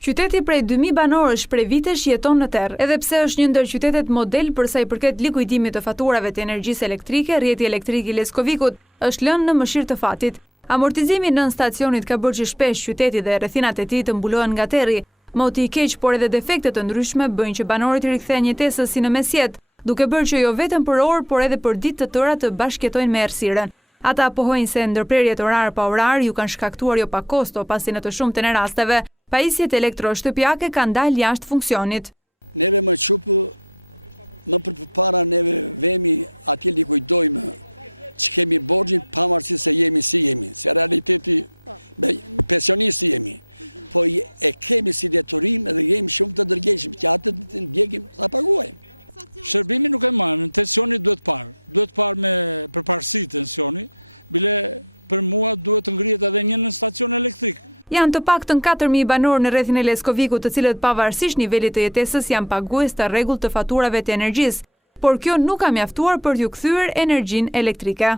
Qyteti prej 2000 banorësh prej vitesh jeton në terr. Edhe pse është një ndër qytetet model për sa i përket likuidimit të faturave të energjisë elektrike, rrjeti elektrik i Leskovikut është lënë në mëshirë të fatit. Amortizimi nën stacionit ka bërë që shpesh qyteti dhe rrethinat e tij të mbulohen nga terri. Moti i keq, por edhe defekte të ndryshme bëjnë që banorët i rikthehen jetesës si në mesjet, duke bërë që jo vetëm për orë, por edhe për ditë të tëra të bashkëjetojnë me errësirën. Ata pohojnë se ndërprerjet orar pa orar ju kanë shkaktuar jo pa kosto, pasi në të shumtën e rasteve pajisjet elektroshtëpiake kanë dalë jashtë funksionit. Neve më çupë, më përpara neve vemi atje li kujdojmë që kemi borgjin pavarësisht se jemi si jemi, se realiteti pensionisti jemi. Po e kemi si detyrim edhe jemi shumë të dërgjeshëm, që atë të ndjekim sa paguajmë. Shërbimi nuk e marrë, tensioni duhet parë me përparësi tensioni, bile për mua duhet të ngrihet edhe një në stacion elektrik. Janë të paktën 4000 banorë në rrethin e Leskovikut, të cilët pavarësisht nivelit të jetesës janë pagues të rregullt të faturave të energjisë, por kjo nuk ka mjaftuar për t'ju kthyer energjinë elektrike.